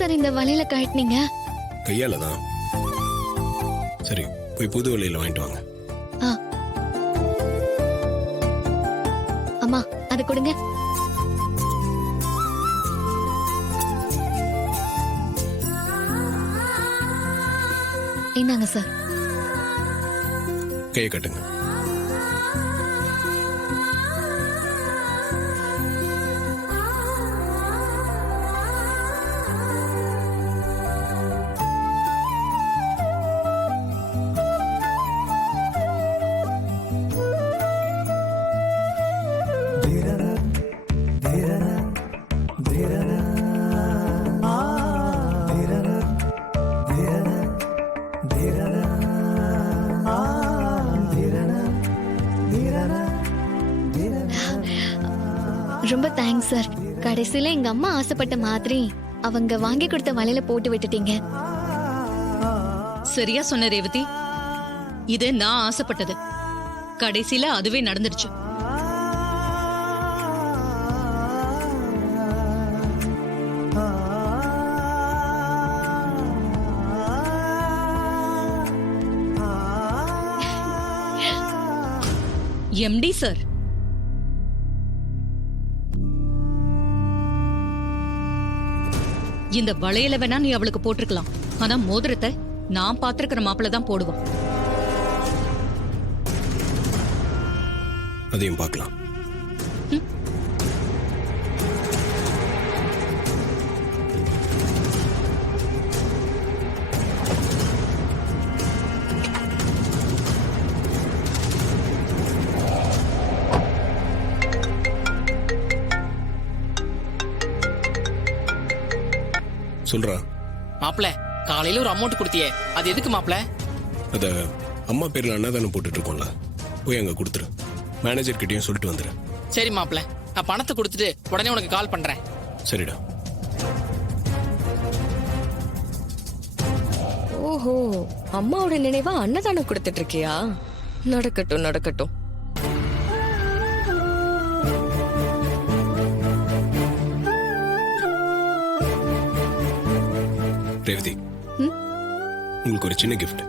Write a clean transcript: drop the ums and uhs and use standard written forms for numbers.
Sir இந்த வலையில கழட்டினீங்க? கையால தான். சரி, போய் புது வலையில வாங்கிட்டு வாங்க. அம்மா அது கொடுங்க. இந்தாங்க சார். கையை கட்டுங்க. ரொம்ப தேங்க்ஸ் சார். கடைசியில எங்க அம்மா ஆசைப்பட்ட மாதிரி அவங்க வாங்கி கொடுத்த வலையில போட்டு விட்டுட்டீங்க. சரியா சொன்ன ரேவதி. இது நான் ஆசைப்பட்டது. கடைசியில அதுவே நடந்துருச்சு. எம்டி சார், இந்த வளையல வேணா நீ அவளுக்கு போட்டிருக்கலாம். ஆனா மோதிரத்தை நான் பாத்திருக்கிற மாப்பிள்ள தான் போடுவான். அதையும் பார்க்கலாம். சொல்றா மாப்பிள. காலையில ஒரு அமௌண்ட் கொடுத்தியே, அது எதுக்கு மாப்பிள? அத அம்மா பேர்ல அன்னதானம் போட்டுட்டு இருக்கோம்ல, போய் அங்க கொடுத்துரு. மேனேஜர் கிட்டயும் சொல்லிட்டு வந்துரு. சரி மாப்பிள, நான் பணத்தை கொடுத்துட்டு உடனே உனக்கு கால் பண்றேன். சரிடா. ஓஹோ, அம்மாவோட நினைவா அன்னதானம் கொடுத்துட்டு இருக்கியா? நடக்கட்டும் நடக்கட்டும். ரேவதி, உங்களுக்கு ஒரு சின்ன கிஃப்ட்.